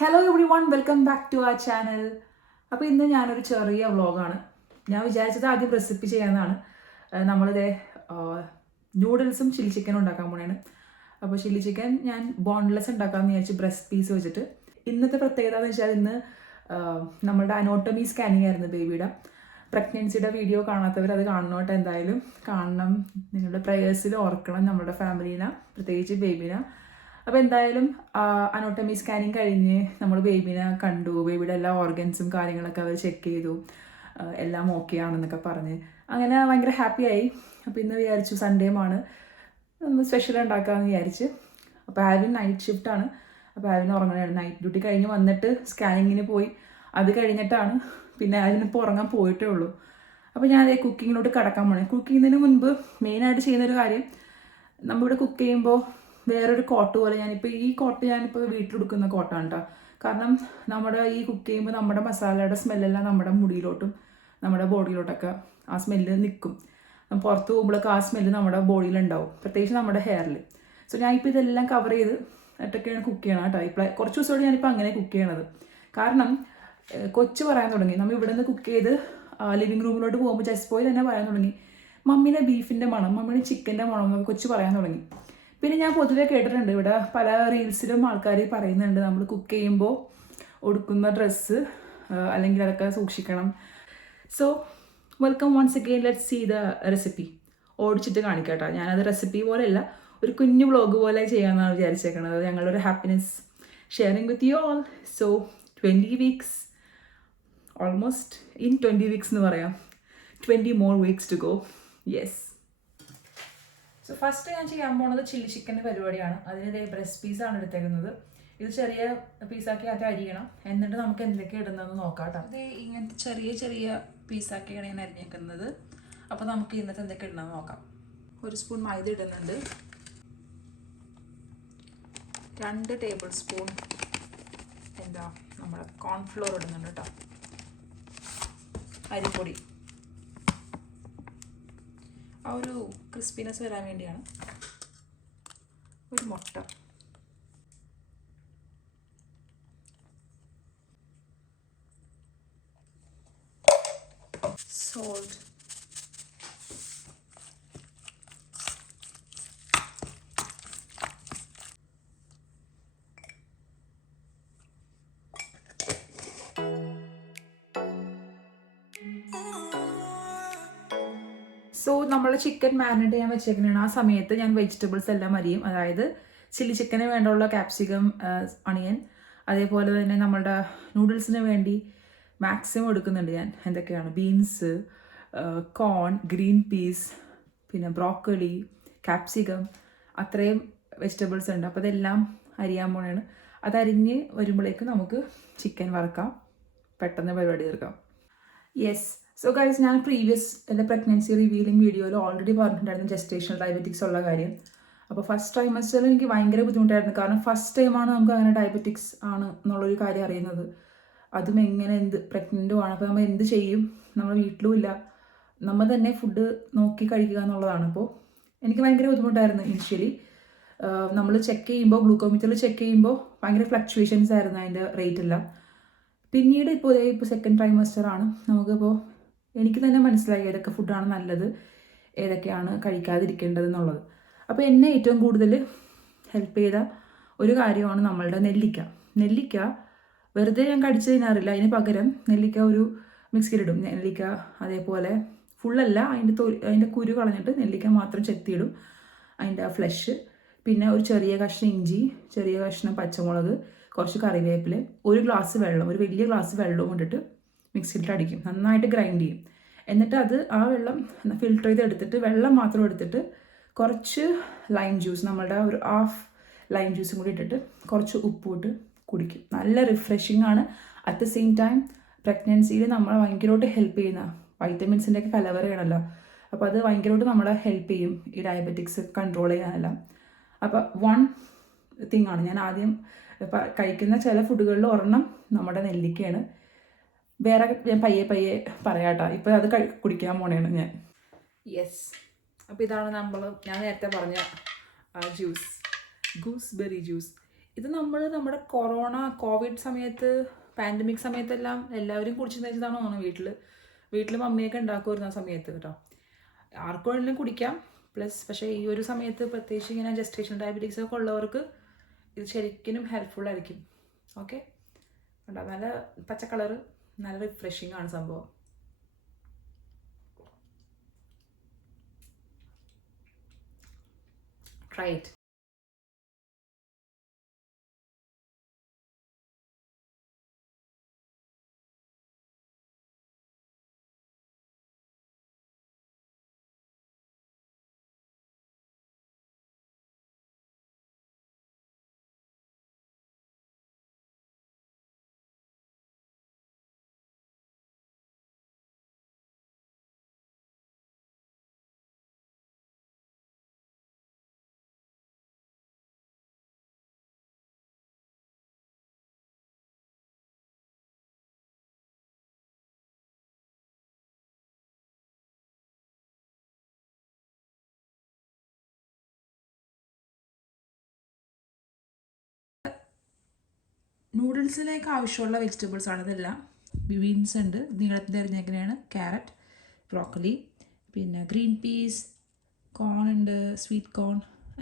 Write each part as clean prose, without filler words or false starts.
Hello everyone, welcome back to our channel. അപ്പോൾ ഇന്ന് ഞാനൊരു ചെറിയ വ്ളോഗാണ്. ഞാൻ വിചാരിച്ചത് ആദ്യം റെസിപ്പി ചെയ്യാമെന്നാണ്. നമ്മളിതേ നൂഡിൽസും ചില്ലി ചിക്കനും ഉണ്ടാക്കാൻ പോണേണ്. അപ്പോൾ ചില്ലി ചിക്കൻ ഞാൻ ബോൺലെസ് ഉണ്ടാക്കാമെന്ന് വിചാരിച്ച് ബ്രസ്റ്റ് പീസ് വെച്ചിട്ട്. ഇന്നത്തെ പ്രത്യേകത എന്ന് വെച്ചാൽ ഇന്ന് നമ്മളുടെ അനോട്ടമി സ്കാനിങ് ആയിരുന്നു ബേബിയുടെ. പ്രഗ്നൻസിയുടെ വീഡിയോ കാണാത്തവർ അത് കാണണോട്ടെ, എന്തായാലും കാണണം. നിങ്ങളുടെ പ്രേയേഴ്സിൽ ഓർക്കണം നമ്മുടെ ഫാമിലീനെ, പ്രത്യേകിച്ച് ബേബിനെ. അപ്പോൾ എന്തായാലും അനോട്ടമി സ്കാനിങ് കഴിഞ്ഞ് നമ്മൾ ബേബിനെ കണ്ടു. ബേബിയുടെ എല്ലാ ഓർഗൻസും കാര്യങ്ങളൊക്കെ അവർ ചെക്ക് ചെയ്തു. എല്ലാം ഓക്കെ ആണെന്നൊക്കെ പറഞ്ഞ് അങ്ങനെ ഭയങ്കര ഹാപ്പിയായി. അപ്പോൾ ഇന്ന് വിചാരിച്ചു സൺഡേമാണ്, നമ്മൾ സ്പെഷ്യൽ ഉണ്ടാക്കാമെന്ന് വിചാരിച്ച്. അപ്പോൾ ആവിൻ നൈറ്റ് ഷിഫ്റ്റാണ്. അപ്പോൾ ആവിൻ ഉറങ്ങണതാണ്. നൈറ്റ് ഡ്യൂട്ടി കഴിഞ്ഞ് വന്നിട്ട് സ്കാനിങ്ങിന് പോയി. അത് കഴിഞ്ഞിട്ടാണ് പിന്നെ ആവിനിപ്പോൾ ഉറങ്ങാൻ പോയിട്ടേ ഉള്ളൂ. അപ്പോൾ ഞാൻ അതേ കുക്കിങ്ങിലോട്ട് കടക്കാൻ പോണേ. കുക്ക് ചെയ്യുന്നതിന് മുൻപ് മെയിനായിട്ട് ചെയ്യുന്നൊരു കാര്യം, നമ്മളിവിടെ കുക്ക് ചെയ്യുമ്പോൾ വേറൊരു കോട്ട് പോലെ, ഈ കോട്ട് ഞാനിപ്പോൾ വീട്ടിലെടുക്കുന്ന കോട്ടാണ് കേട്ടോ. കാരണം നമ്മുടെ ഈ കുക്ക് ചെയ്യുമ്പോൾ നമ്മുടെ മസാലയുടെ സ്മെല്ലെല്ലാം നമ്മുടെ മുടിയിലോട്ടും നമ്മുടെ ബോഡിയിലോട്ടൊക്കെ ആ സ്മെല്ല് നിൽക്കും. പുറത്ത് പോകുമ്പോഴൊക്കെ ആ സ്മെല്ല് നമ്മുടെ ബോഡിയിലുണ്ടാവും, പ്രത്യേകിച്ച് നമ്മുടെ ഹെയറിൽ. സോ ഞാനിപ്പോൾ ഇതെല്ലാം കവർ ചെയ്ത് ഇട്ടൊക്കെയാണ് കുക്ക് ചെയ്യണം കേട്ടോ. ഇപ്പോൾ കുറച്ച് ദിവസത്തോടെ ഞാനിപ്പോൾ അങ്ങനെ കുക്ക് ചെയ്യണത്. കാരണം കൊച്ചു പറയാൻ തുടങ്ങി, നമ്മൾ ഇവിടെ നിന്ന് കുക്ക് ചെയ്ത് ലിവിങ് റൂമിലോട്ട് പോകുമ്പോൾ ജസ്റ്റ് പോയി തന്നെ പറയാൻ തുടങ്ങി, മമ്മീനെ ബീഫിൻ്റെ മണം, മമ്മീനെ ചിക്കൻ്റെ മണം എന്നൊക്കെ കൊച്ചു പറയാൻ തുടങ്ങി. പിന്നെ ഞാൻ പൊതുവെ കേട്ടിട്ടുണ്ട്, ഇവിടെ പല റീൽസിലും ആൾക്കാർ പറയുന്നുണ്ട്, നമ്മൾ കുക്ക് ചെയ്യുമ്പോൾ ഉടുക്കുന്ന ഡ്രസ്സ് അല്ലെങ്കിൽ അതൊക്കെ സൂക്ഷിക്കണം. So welcome once again, let's see the recipe. ഓടിച്ചിട്ട് കാണിക്കട്ടോ. ഞാനത് റെസിപ്പി പോലെയല്ല, ഒരു കുഞ്ഞു വ്ളോഗ് പോലെ ചെയ്യാമെന്നാണ് വിചാരിച്ചേക്കണത്. ഞങ്ങളൊരു happiness sharing with you all. So 20 weeks, almost in 20 weeks എന്ന് പറയാം. 20 more weeks to go. Yes. So first ഞാൻ ചെയ്യാൻ പോകുന്നത് ചില്ലി ചിക്കൻ്റെ പരിപാടിയാണ്. അതിന് ബ്രസ്റ്റ് പീസാണ് എടുത്തേക്കുന്നത്. ഇത് ചെറിയ പീസാക്കി അത് അരിയണം. എന്നിട്ട് നമുക്ക് എന്തൊക്കെ ഇടുന്നതെന്ന് നോക്കാം കേട്ടോ. ഇത് ഇങ്ങനത്തെ ചെറിയ ചെറിയ പീസാക്കിയാണ് ഞാൻ അരിഞ്ഞേക്കുന്നത്. അപ്പോൾ നമുക്ക് ഇന്നത്തെ എന്തൊക്കെ ഇടണമെന്ന് നോക്കാം. 1 സ്പൂൺ മൈദ ഇടുന്നുണ്ട്. 2 ടേബിൾ സ്പൂൺ നമ്മുടെ കോൺഫ്ലോർ ഇടുന്നുണ്ട് കേട്ടോ. അരിപ്പൊടി ആ ഒരു ക്രിസ്പിനെസ് വരാൻ വേണ്ടിയാണ്. 1 മുട്ട, സോൾട്ട്, സോ നമ്മൾ ചിക്കൻ മാരിനേറ്റ് ചെയ്യാൻ വെച്ചേക്കുന്നതാണ്. ആ സമയത്ത് ഞാൻ വെജിറ്റബിൾസ് എല്ലാം അരിയും. അതായത് ചില്ലി ചിക്കന് വേണ്ടിയുള്ള ക്യാപ്സിക്കം, അണിയൻ, അതേപോലെ തന്നെ നമ്മളുടെ നൂഡിൽസിന് വേണ്ടി മാക്സിമം എടുക്കുന്നുണ്ട് ഞാൻ. എന്തൊക്കെയാണ്, ബീൻസ്, കോൺ, ഗ്രീൻ പീസ്, പിന്നെ ബ്രോക്കോളി, ക്യാപ്സിക്കം, അത്രയും വെജിറ്റബിൾസ് ഉണ്ട്. അപ്പോൾ അതെല്ലാം അരിയാൻ പോണെയാണ്. അതരിഞ്ഞ് വരുമ്പോഴേക്കും നമുക്ക് ചിക്കൻ വറുക്കാം, പെട്ടെന്ന് പരിപാടി തീർക്കാം. യെസ്. സോ ഗൈസ്, ഞാൻ എൻ്റെ പ്രഗ്നൻസി റിവീലിംഗ് വീഡിയോയിൽ ഓൾറെഡി പറഞ്ഞിട്ടുണ്ടായിരുന്നു ജസ്റ്റേഷണൽ ഡയബറ്റിക്സ് ഉള്ള കാര്യം. അപ്പോൾ ഫസ്റ്റ് ട്രൈമസ്റ്ററിൽ എനിക്ക് ഭയങ്കര ബുദ്ധിമുട്ടായിരുന്നു. കാരണം ഫസ്റ്റ് ടൈമാണ് നമുക്ക് അങ്ങനെ ഡയബറ്റിക്സ് ആണ് എന്നുള്ളൊരു കാര്യം അറിയുന്നത്. അതും എങ്ങനെ പ്രഗ്നൻറ്റും ആണ്. അപ്പോൾ നമ്മൾ എന്ത് ചെയ്യും, നമ്മൾ വീട്ടിലും ഇല്ല, നമ്മൾ തന്നെ ഫുഡ് നോക്കി കഴിക്കുക എന്നുള്ളതാണ്. അപ്പോൾ എനിക്ക് ഭയങ്കര ബുദ്ധിമുട്ടായിരുന്നു ഇനിഷ്യലി. നമ്മൾ ചെക്ക് ചെയ്യുമ്പോൾ, ഗ്ലൂക്കോമീറ്ററിൽ ചെക്ക് ചെയ്യുമ്പോൾ ഭയങ്കര ഫ്ലക്ച്വേഷൻസ് ആയിരുന്നു അതിൻ്റെ റേറ്റ് എല്ലാം. പിന്നീട് ഇപ്പോൾ സെക്കൻഡ് ട്രൈമസ്റ്ററാണ്. നമുക്കിപ്പോൾ എനിക്ക് തന്നെ മനസ്സിലായി ഏതൊക്കെ ഫുഡാണ് നല്ലത്, ഏതൊക്കെയാണ് കഴിക്കാതിരിക്കേണ്ടത് എന്നുള്ളത്. അപ്പോൾ എന്നെ ഏറ്റവും കൂടുതൽ ഹെൽപ്പ് ചെയ്ത ഒരു കാര്യമാണ് നമ്മളുടെ നെല്ലിക്ക വെറുതെ ഞാൻ കടിച്ചു തിന്നാറില്ല. അതിന് പകരം നെല്ലിക്ക ഒരു മിക്സിയിലിടും. നെല്ലിക്ക അതേപോലെ ഫുള്ളല്ല, അതിൻ്റെ കുരു കളഞ്ഞിട്ട് നെല്ലിക്ക മാത്രം ചെത്തിയിടും, അതിൻ്റെ ഫ്ലഷ്. പിന്നെ ഒരു ചെറിയ കഷ്ണം ഇഞ്ചി, ചെറിയ കഷ്ണം പച്ചമുളക്, കുറച്ച് കറിവേപ്പില, 1 ഗ്ലാസ് വെള്ളം, ഒരു വലിയ ഗ്ലാസ് വെള്ളവും ഇട്ടിട്ട് മിക്സിയിലിട്ട് അടിക്കും, നന്നായിട്ട് ഗ്രൈൻഡ് ചെയ്യും. എന്നിട്ട് ആ വെള്ളം ഫിൽറ്റർ ചെയ്ത് എടുത്തിട്ട്, വെള്ളം മാത്രം എടുത്തിട്ട് കുറച്ച് ലൈം ജ്യൂസ്, നമ്മളുടെ ഒരു 1/2 ലൈം ജ്യൂസും കൂടി ഇട്ടിട്ട് കുറച്ച് ഉപ്പ് ഇട്ട് കുടിക്കും. നല്ല റിഫ്രഷിംഗ് ആണ്. അറ്റ് ദ സെയിം ടൈം പ്രഗ്നൻസിയിൽ നമ്മളെ ഭയങ്കരമായിട്ട് ഹെൽപ്പ് ചെയ്യുന്ന വൈറ്റമിൻസിൻ്റെ ഒക്കെ കലവറയാണല്ലോ. അപ്പോൾ അത് ഭയങ്കരമായിട്ട് നമ്മളെ ഹെൽപ്പ് ചെയ്യും ഈ ഡയബറ്റിക്സ് കൺട്രോൾ ചെയ്യാനെല്ലാം. അപ്പോൾ 1 തിങ് ആണ് ഞാൻ ആദ്യം കഴിക്കുന്ന ചില ഫുഡുകളിൽ ഒരെണ്ണം നമ്മുടെ നെല്ലിക്കയാണ്. വേറെ ഞാൻ പയ്യെ പറയാട്ടോ. ഇപ്പോൾ അത് കുടിക്കാൻ പോണേണ് ഞാൻ. യെസ്. അപ്പോൾ ഇതാണ് ഞാൻ നേരത്തെ പറഞ്ഞ ജ്യൂസ്, ഗൂസ്ബെറി ജ്യൂസ്. ഇത് നമ്മുടെ കോവിഡ് സമയത്ത്, പാൻഡമിക് സമയത്തെല്ലാം എല്ലാവരും കുടിച്ചിരുന്നതാണ് തോന്നുന്നു. വീട്ടിൽ മമ്മിയൊക്കെ ഉണ്ടാക്കുമായിരുന്നു ആ സമയത്ത് കേട്ടോ. ആർക്കും വേണമെങ്കിലും കുടിക്കാം. പക്ഷേ ഈ ഒരു സമയത്ത് പ്രത്യേകിച്ച് ഇങ്ങനെ ജസ്റ്റേഷൻ ഡയബറ്റീസ് ഒക്കെ ഉള്ളവർക്ക് ഇത് ശരിക്കും ഹെൽപ്ഫുൾ ആയിരിക്കും. ഓക്കെ, കണ്ടോ, നല്ല പച്ച കളറ്, നല്ല റിഫ്രഷിങ് ആണ് സംഭവം. Try it. നൂഡിൽസിലേക്ക് ആവശ്യമുള്ള വെജിറ്റബിൾസ് ആണ് ഇതെല്ലാം. ബീൻസ് ഉണ്ട്, നീളത്തിൽ അരിഞ്ഞേക്കനെയാണ്. ക്യാരറ്റ്, ബ്രോക്കലി, പിന്നെ ഗ്രീൻ പീസ്, കോൺ ഉണ്ട്, സ്വീറ്റ് കോൺ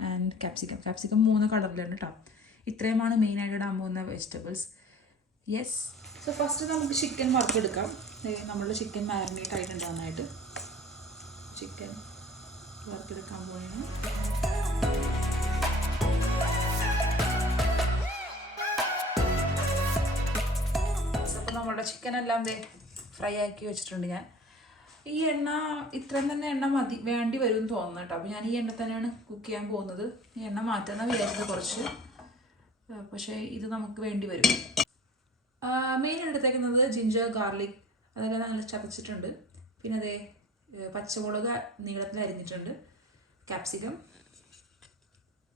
ആൻഡ് ക്യാപ്സിക്കം. 3 കളറിലുണ്ട് കേട്ടോ. ഇത്രയുമാണ് മെയിനായിട്ട് ഇടാൻ പോകുന്ന വെജിറ്റബിൾസ്. യെസ്. സോ ഫസ്റ്റ് നമുക്ക് ചിക്കൻ വറുത്തെടുക്കാം. നമ്മളുടെ ചിക്കൻ മാരിനേറ്റ് ആയിട്ടുണ്ട് നന്നായിട്ട്. ചിക്കൻ വറുത്തെടുക്കാൻ പോവുകയാണ്. നമ്മളുടെ ചിക്കൻ എല്ലാം ഫ്രൈ ആക്കി വെച്ചിട്ടുണ്ട് ഞാൻ. ഈ എണ്ണ ഇത്രയും തന്നെ എണ്ണ വേണ്ടി വരും എന്ന് തോന്നുന്നു കേട്ടോ. അപ്പോൾ ഞാൻ ഈ എണ്ണ തന്നെയാണ് കുക്ക് ചെയ്യാൻ പോകുന്നത്. ഈ എണ്ണ മാറ്റാമെന്ന് വിചാരിച്ചത് കുറച്ച്, പക്ഷേ ഇത് നമുക്ക് വേണ്ടി വരും. മെയിൻ എടുത്തേക്കുന്നത് ജിഞ്ചർ ഗാർലിക്, അതെല്ലാം നല്ല ചതച്ചിട്ടുണ്ട്. പിന്നെ അതേ പച്ചമുളക് നീളത്തിൽ അരിഞ്ഞിട്ടുണ്ട്, ക്യാപ്സിക്കം,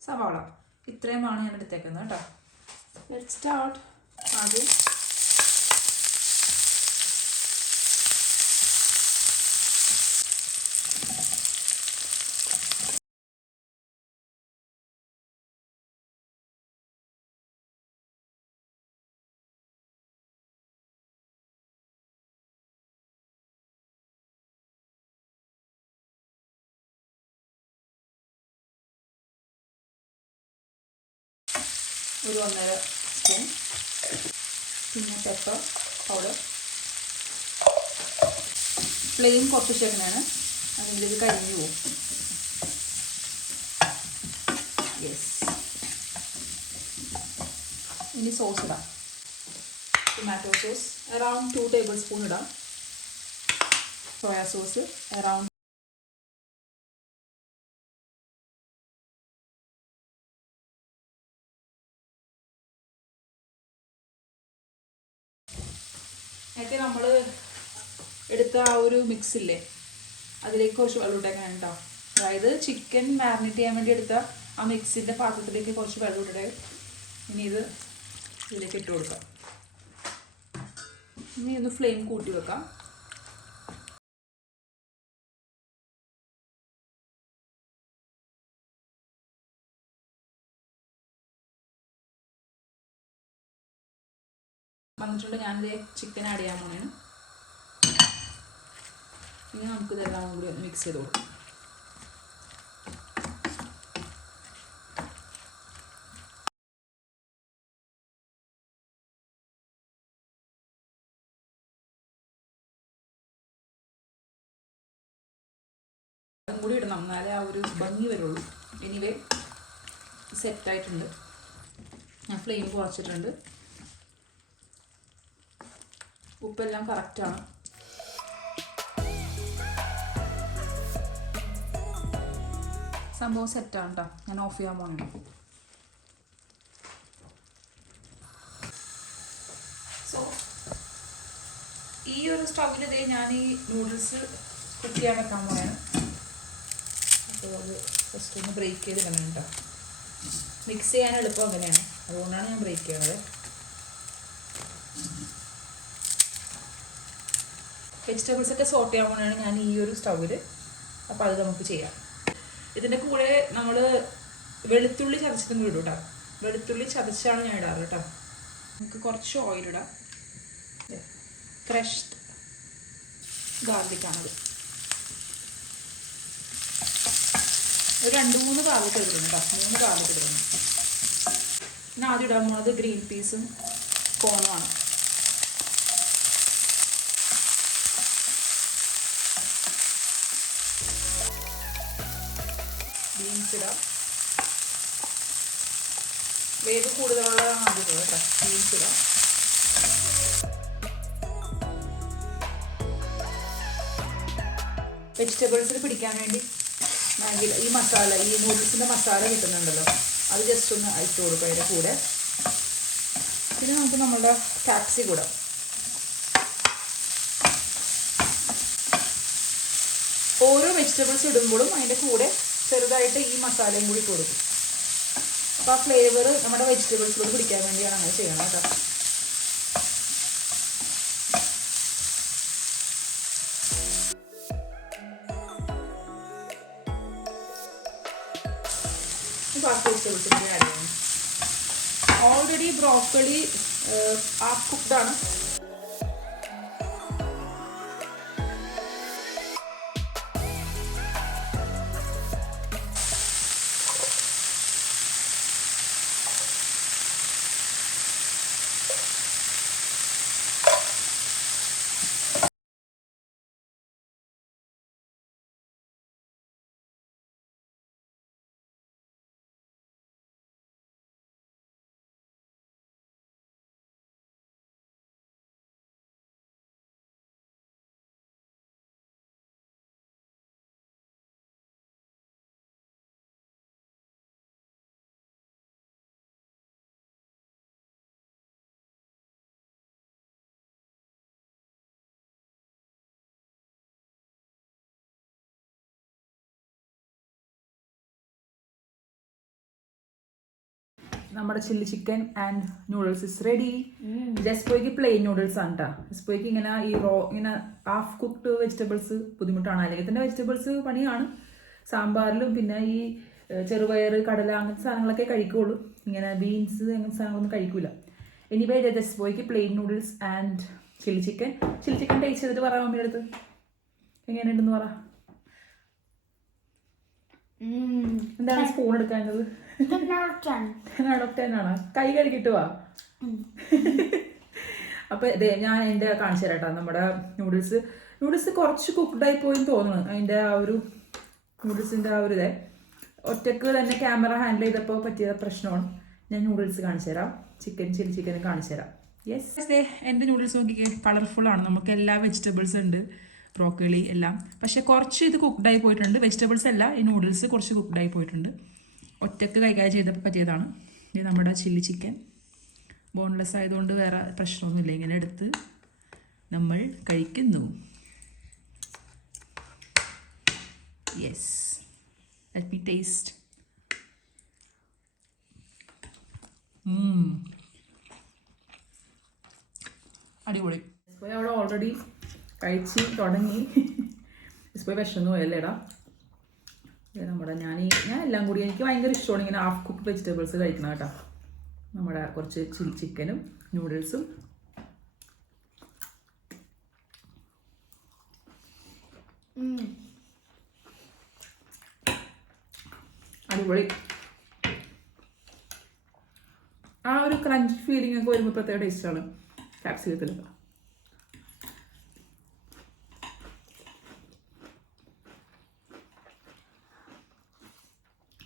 സവാള, ഇത്രയുമാണ് ഞാൻ എടുത്തേക്കുന്നത് കേട്ടോ. Let's start. ആദ്യം ഒരു 1.5 സ്പൂൺ, പിന്നെ പെപ്പർ പൗഡർ. ഫ്ലെയിം കുറച്ച് ചേർന്നാണ്, അതിൻ്റെ ഇത് കരിഞ്ഞു പോകും. യെസ്. ഇനി സോസ് ഇടാം. Tomato sauce around 2 table spoon ഇടാം. സോയാ സോസ് അറൗണ്ട് നേരത്തെ നമ്മൾ എടുത്ത ആ ഒരു മിക്സില്ലേ, അതിലേക്ക് കുറച്ച് വെള്ളം ഇട്ടേക്കാൻ കേട്ടോ. അതായത് ചിക്കൻ മാരിനേറ്റ് ചെയ്യാൻ വേണ്ടി എടുത്ത ആ മിക്സിൻ്റെ പാത്രത്തിലേക്ക് കുറച്ച് വെള്ളം ഇട്ടേ. ഇനി ഇതിലേക്ക് ഇട്ട് കൊടുക്കാം. ഇനി ഒന്ന് ഫ്ലെയിം കൂട്ടി വെക്കാം. വന്നിട്ടുണ്ട്. ഞാനിത് ചിക്കൻ ആഡ് ചെയ്യാൻ പോണേണ്. ഇനി നമുക്കിതെല്ലാം കൂടി ഒന്ന് മിക്സ് ചെയ്ത് കൊടുക്കാം. അതും കൂടി ഇടണം, എന്നാലേ ആ ഒരു ഭംഗി വരുള്ളൂ. എനിവേ സെറ്റായിട്ടുണ്ട്. ഞാൻ ഫ്ലെയിം കുറച്ചിട്ടുണ്ട്. ഉപ്പെല്ലാം കറക്റ്റാണ്. സംഭവം സെറ്റാണ് കേട്ടോ. ഞാൻ ഓഫ് ചെയ്യാൻ പോകണം. സോ ഈ ഒരു സ്റ്റൗവിൽ ഞാൻ ഈ നൂഡിൽസ് കുക്ക് ചെയ്യാൻ വെക്കാൻ പോകണം. അപ്പോൾ അത് ജസ്റ്റ് ഒന്ന് ബ്രേക്ക് ചെയ്തിടണം കേട്ടോ. മിക്സ് ചെയ്യാൻ എളുപ്പം അങ്ങനെയാണ്, അതുകൊണ്ടാണ് ഞാൻ ബ്രേക്ക് ചെയ്യുന്നത്. വെജിറ്റബിൾസ് ഒക്കെ സോട്ട് ചെയ്യാൻ പോകണതാണ് ഞാൻ ഈ ഒരു സ്റ്റൗവിൽ. അപ്പോൾ അത് നമുക്ക് ചെയ്യാം. ഇതിൻ്റെ കൂടെ നമ്മൾ വെളുത്തുള്ളി ചതച്ചതും കൂടി ഇടും കേട്ടോ. വെളുത്തുള്ളി ചതച്ചാണ് ഞാൻ ഇടാറ് കേട്ടോ. നമുക്ക് കുറച്ച് ഓയിലിടാം. ക്രഷ്ഡ് ഗാർലിക്കാണത്. ഒരു 2-3 ഗാർലിക്ക് ഇടുന്നു കേട്ടോ. 3 ഗാർലിക്ക് ഇടുന്നു. പിന്നെ ആദ്യം ഇടാൻ പോകുന്നത് ഗ്രീൻ പീസും കോണുമാണ്. ബീൻസ് ഇടാം. വേവ് കൂടുതലുള്ളതാണ് ആദ്യം കേട്ടോ. ബീൻസ് ഇടാം. വെജിറ്റബിൾസിൽ പിടിക്കാൻ വേണ്ടി ഈ മസാല, ഈ നൂഡിൽസിൻ്റെ മസാല കിട്ടുന്നുണ്ടല്ലോ, അത് ജസ്റ്റ് ഒന്ന് ഇട്ട് കൊടുക്കുക അതിൻ്റെ കൂടെ. പിന്നെ നമുക്ക് നമ്മളുടെ ക്യാപ്സിക്കം ഇടാം. ഓരോ വെജിറ്റബിൾസ് ഇടുമ്പോഴും അതിൻ്റെ കൂടെ ചെറുതായിട്ട് ഈ മസാലയും കൂടി ഇട്ട് കൊടുക്കും. അപ്പോൾ ആ ഫ്ലേവർ നമ്മുടെ വെജിറ്റബിൾസിലോട് പിടിക്കാൻ വേണ്ടിയാണ് അങ്ങനെ ചെയ്യണം കേട്ടോ. ബാക്കി വെജിറ്റബിൾസ് ആഡ് ചെയ്യണം. ഓൾറെഡി ബ്രോക്കോളി ഹാഫ് കുക്ക്ഡാണ്. നമ്മുടെ chilli chicken and noodles is ready. ജസ്പോയ്ക്ക് പ്ലെയിൻ നൂഡിൽസ് ആണ് കേട്ടോ. ജസ്പോയ്ക്ക് ഇങ്ങനെ ഈ ഇങ്ങനെ ഹാഫ് കുക്ക്ഡ് വെജിറ്റബിൾസ് ബുദ്ധിമുട്ടാണ്. അല്ലെങ്കിൽ തന്നെ വെജിറ്റബിൾസ് പണിയാണ്. സാമ്പാറിലും പിന്നെ ഈ ചെറുപയർ, കടല അങ്ങനത്തെ സാധനങ്ങളൊക്കെ കഴിക്കുള്ളൂ. ഇങ്ങനെ ബീൻസ് അങ്ങനത്തെ സാധനങ്ങളൊന്നും കഴിക്കൂല. എനിവേ ജസ്പോയ്ക്ക് plain noodles and chilli chicken. Chilli chicken taste ചെയ്തിട്ട് പറയാം മമ്മിയുടെ അടുത്ത് എങ്ങനെയുണ്ടെന്ന് പറ. എന്താണ് സ്പൂൺ എടുക്കാഞ്ഞത്? 10 out of 10 ആണോ? കൈ കഴുകിട്ട് വാ. അപ്പൊ ഇതേ ഞാൻ എൻ്റെ കാണിച്ചു തരാം കേട്ടോ. നമ്മുടെ നൂഡിൽസ് കുറച്ച് കുക്ക്ഡായി പോയി തോന്നുന്നു. അതിൻ്റെ ആ ഒരു നൂഡിൽസിൻ്റെ ആ ഒരു ഇതേ ഒറ്റക്ക് തന്നെ ക്യാമറ ഹാൻഡിൽ ചെയ്തപ്പോൾ പറ്റിയ പ്രശ്നമാണ്. ഞാൻ നൂഡിൽസ് കാണിച്ചു തരാം. ചില്ലി ചിക്കനും കാണിച്ചു തരാം. യെസ്, എൻ്റെ നൂഡിൽസ് നോക്കിക്കേ, കളർഫുള്ളാണ്. നമുക്ക് എല്ലാ വെജിറ്റബിൾസ് ഉണ്ട്, ബ്രോക്കോളി എല്ലാം. പക്ഷേ കുറച്ച് ഇത് കുക്ക്ഡായി പോയിട്ടുണ്ട്. വെജിറ്റബിൾസ് അല്ല, ഈ നൂഡിൽസ് കുറച്ച് കുക്ക്ഡായി പോയിട്ടുണ്ട്. ഒറ്റക്ക് കൈകാര്യം ചെയ്തപ്പോൾ പറ്റിയതാണ്. ഇത് നമ്മുടെ ചില്ലി ചിക്കൻ ബോൺലെസ് ആയതുകൊണ്ട് വേറെ പ്രശ്നമൊന്നുമില്ല. ഇങ്ങനെ എടുത്ത് നമ്മൾ കഴിക്കുന്നു. Yes, let me taste. അടിപൊളി. ഇസ്പോയി അവിടെ ഓൾറെഡി കഴിച്ച് തുടങ്ങി. ഇസ്പോയി വിഷമൊന്നും പോയല്ലേടാ. നമ്മുടെ ഞാൻ എല്ലാം കൂടി എനിക്ക് ഭയങ്കര ഇഷ്ടമാണ് ഇങ്ങനെ ഹാഫ് കുക്ക് വെജിറ്റബിൾസ് കഴിക്കണം കേട്ടോ. നമ്മുടെ കുറച്ച് ചില്ലി ചിക്കനും നൂഡിൽസും. അടിപൊളി. ആ ഒരു ക്രഞ്ച് ഫീലിംഗ് ഒക്കെ വരുമ്പോൾ പ്രത്യേക ടേസ്റ്റാണ് ക്യാപ്സിക്കത്തിൽ.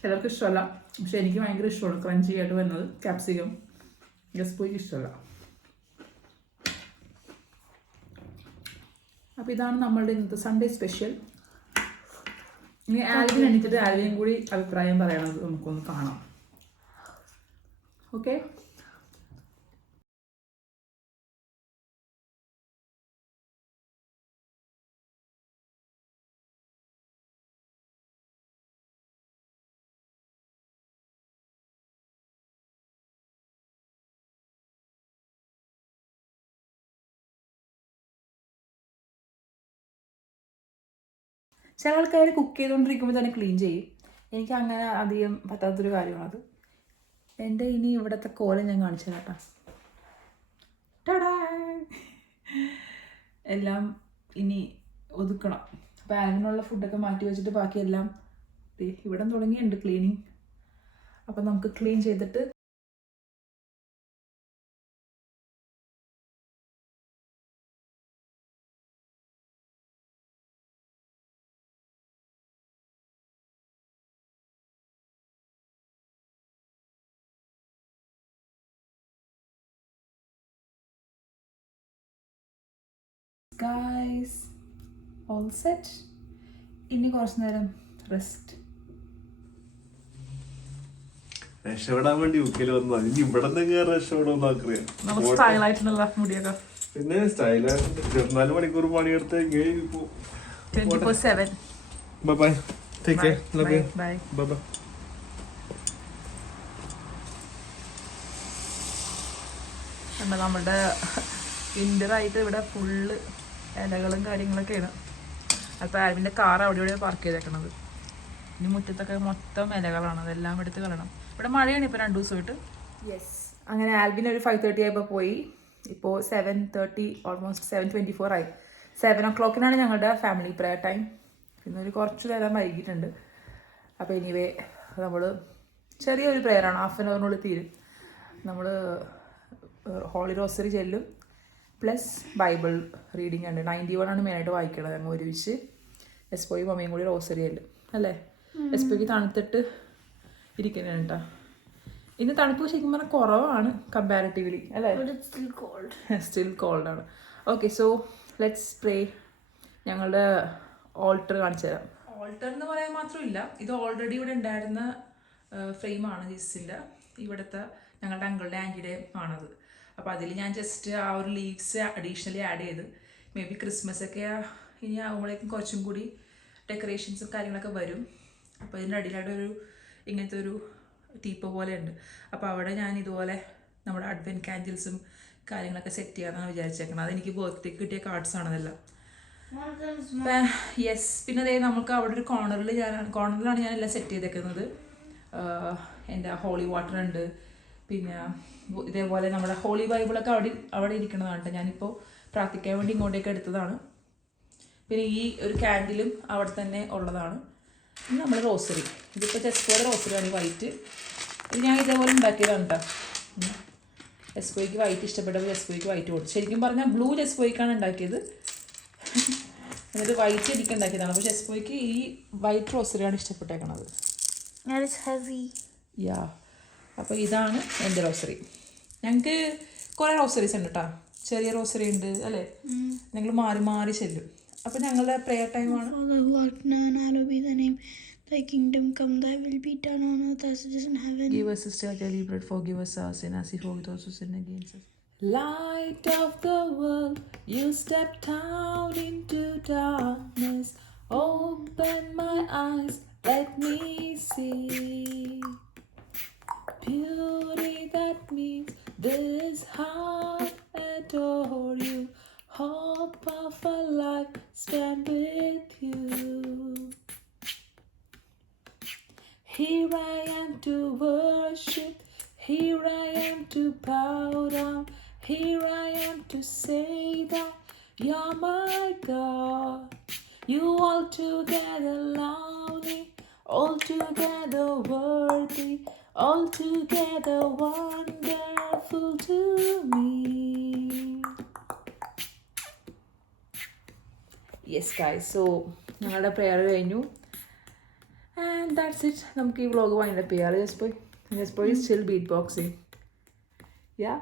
ചിലർക്ക് ഇഷ്ടമല്ല, പക്ഷെ എനിക്ക് ഭയങ്കര ഇഷ്ടമാണ് ക്രഞ്ചി ആയിട്ട് വരുന്നത് ക്യാപ്സിക്കം. ജസ്പോയ്ക്ക് ഇഷ്ടമല്ല. അപ്പോൾ ഇതാണ് നമ്മളുടെ ഇന്നത്തെ സൺഡേ സ്പെഷ്യൽ. ഇനി ആൽവിൻ എണീറ്റിട്ട് ആൽവിനും കൂടി അഭിപ്രായം പറയണത് നമുക്കൊന്ന് കാണാം. ഓക്കെ. ചില ആൾക്കാർ കുക്ക് ചെയ്തുകൊണ്ടിരിക്കുമ്പോൾ തന്നെ ക്ലീൻ ചെയ്യും. എനിക്ക് അങ്ങനെ അധികം പറ്റാത്തൊരു കാര്യമാണത്. എൻ്റെ ഇനി ഇവിടുത്തെ കോലം ഞാൻ കാണിച്ചു തരാം. ടാടാ, എല്ലാം ഇനി ഒതുക്കണം. അപ്പോൾ അതിനുള്ള ഫുഡൊക്കെ മാറ്റി വെച്ചിട്ട് ബാക്കിയെല്ലാം ഇവിടെ തുടങ്ങിയുണ്ട് ക്ലീനിങ്. അപ്പം നമുക്ക് ക്ലീൻ ചെയ്തിട്ട് ഗൈസ് ഓൾ സെറ്റ്. ഇനി കുറച്ച് നേരം റെസ്റ്റ്. രക്ഷപ്പെടാൻ വേണ്ടി യുകെയിൽ വന്നു. ഇനി ഇവിടെ നിന്ന് രക്ഷപ്പെടുമെന്ന് ആഗ്രഹം. പിന്നെ സ്റ്റൈലായിട്ട് 24 മണിക്കൂർ പണിയെടുത്ത് ഇങ്ങനെ bye. Take care. Love you. Bye bye. നമ്മുടെ വിൻ്ററായിട്ട് ഇവിടെ ഫുള്ള് ഇലകളും കാര്യങ്ങളൊക്കെയാണ്. അപ്പോൾ ആൽവിൻ്റെ കാർ അവിടെ ഇവിടെ പാർക്ക് ചെയ്തേക്കണത്. ഇനി മുറ്റത്തൊക്കെ മൊത്തം ഇലകളാണ്, അതെല്ലാം എടുത്ത് കളയണം. ഇവിടെ മഴയാണ് ഇപ്പോൾ 2 ദിവസമായിട്ട്. യെസ്, അങ്ങനെ ആൽവിന് ഒരു 5:30 ആയപ്പോൾ പോയി. ഇപ്പോൾ 7:30, ഓൾമോസ്റ്റ് 7:24 ആയി. 7 o'clock ഞങ്ങളുടെ ഫാമിലി പ്രയർ ടൈം. ഇന്നൊരു കുറച്ച് നേരം വൈകിട്ടുണ്ട്. അപ്പോൾ എനിവേ നമ്മൾ ചെറിയൊരു പ്രെയറാണ്, 1/2 an hour തീരും. നമ്മൾ ഹോളി റോസറി ചെല്ലും, പ്ലസ് ബൈബിൾ റീഡിംഗ് ഉണ്ട്. 91 ആണ് മെയിനായിട്ട് വായിക്കണത്. ഞങ്ങൾ ഒരുമിച്ച് എസ്പോയും മമ്മിയും കൂടി റോസറി ചെല്ലും അല്ലേ. എസ്പോയ്ക്ക് തണുത്തിട്ട് ഇരിക്കുന്നതാണ് കേട്ടോ. ഇന്ന് തണുപ്പ് ശരിക്കും പറഞ്ഞാൽ കുറവാണ് കമ്പാരിറ്റീവ്ലി അല്ലേ. സ്റ്റിൽ കോൾഡ് ആണ്. ഓക്കെ, സോ ലെറ്റ്സ് പ്രേ. ഞങ്ങളുടെ ഓൾട്ടർ കാണിച്ചു തരാം. ഓൾട്ടർ എന്ന് പറയാൻ മാത്രമില്ല, ഇത് ഓൾറെഡി ഇവിടെ ഉണ്ടായിരുന്ന ഫ്രെയിമാണ് ജീസസിൻ്റെ. ഇവിടുത്തെ ഞങ്ങളുടെ അങ്കിളുടെ ആൻറ്റിയുടെ ആണത്. അപ്പോൾ അതിൽ ഞാൻ ജസ്റ്റ് ആ ഒരു ലീവ്സ് അഡീഷണലി ആഡ് ചെയ്ത്, മേ ബി ക്രിസ്മസ് ഒക്കെ ഇനി ആകുമ്പോഴേക്കും കുറച്ചും കൂടി ഡെക്കറേഷൻസും കാര്യങ്ങളൊക്കെ വരും. അപ്പോൾ ഇതിൻ്റെ അടിയിലായിട്ടൊരു ഇങ്ങനത്തെ ഒരു ടീപ്പ പോലെ ഉണ്ട്. അപ്പോൾ അവിടെ ഞാൻ ഇതുപോലെ നമ്മുടെ അഡ്വെൻറ്റ് കാൻഡിൽസും കാര്യങ്ങളൊക്കെ സെറ്റ് ചെയ്യാമെന്നാണ് വിചാരിച്ചേക്കുന്നത്. അതെനിക്ക് ബർത്ത്ഡേക്ക് കിട്ടിയ കാർഡ്സാണ് അതെല്ലാം. യെസ്, പിന്നെ അതേ നമുക്ക് അവിടെ ഒരു കോർണറിലാണ് ഞാൻ എല്ലാം സെറ്റ് ചെയ്തേക്കുന്നത്. എൻ്റെ ഹോളി വാട്ടർ ഉണ്ട്, പിന്നെ ഇതേപോലെ നമ്മുടെ ഹോളി ബൈബിളൊക്കെ അവിടെ ഇരിക്കുന്നതാണ് കേട്ടോ. ഞാനിപ്പോൾ പ്രാർത്ഥിക്കാൻ വേണ്ടി ഇങ്ങോട്ടേക്ക് എടുത്തതാണ്. പിന്നെ ഈ ഒരു ക്യാൻഡിലും അവിടെ തന്നെ ഉള്ളതാണ്. പിന്നെ നമ്മൾ റോസറി, ഇതിപ്പോൾ ജെസ്കോയുടെ റോസറിയാണ് ഈ വൈറ്റ്. ഇത് ഞാൻ ഇതേപോലെ ഉണ്ടാക്കിയതാണ് കേട്ടോ. ജെസ്കോയ്ക്ക് വൈറ്റ് ഇഷ്ടപ്പെട്ടപ്പോൾ ജെസ്കോയ്ക്ക് വൈറ്റ് കൊടുത്തു. ശരിക്കും പറഞ്ഞാൽ ബ്ലൂ ജെസ്കോയ്ക്കാണ് ഉണ്ടാക്കിയത്, എന്നിട്ട് വൈറ്റ് എനിക്ക് ഉണ്ടാക്കിയതാണ്. അപ്പോൾ ജെസ്കോയ്ക്ക് ഈ വൈറ്റ് റോസറിയാണ് ഇഷ്ടപ്പെട്ടേക്കണത്. യാ, അപ്പോൾ ഇതാണ് എൻ്റെ റോസറി. ഞങ്ങൾക്ക് കുറേ റോസറീസ് ഉണ്ട് കേട്ടോ. ചെറിയ റോസറി ഉണ്ട് അല്ലേ, ഞങ്ങൾ മാറി മാറി ചെല്ലും. അപ്പോൾ ഞങ്ങളുടെ പ്രെയർ ടൈമാണ്. Thy kingdom come, thy will be done on earth as it is in heaven. Give us this day our daily bread, forgive us our sin as we forgive those who sin against us. Light of the world, you stepped out into darkness. Open my eyes, let me see beauty that meets this heart adore you. Hope of a life spent with you. Here I am to worship, here I am to bow down, here I am to say that you're my God. You altogether lovely, altogether worthy, altogether wonderful to me. Yes guys, so ഞങ്ങളുടെ prayer കഴിഞ്ഞു. And that's it. നമുക്ക് ഈ vlog wind up ചെയ്യാം. Just boy is still beatboxing. Yeah.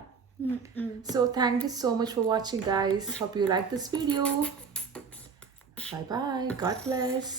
So thank you so much for watching guys. Hope you like this video. Bye bye. God bless.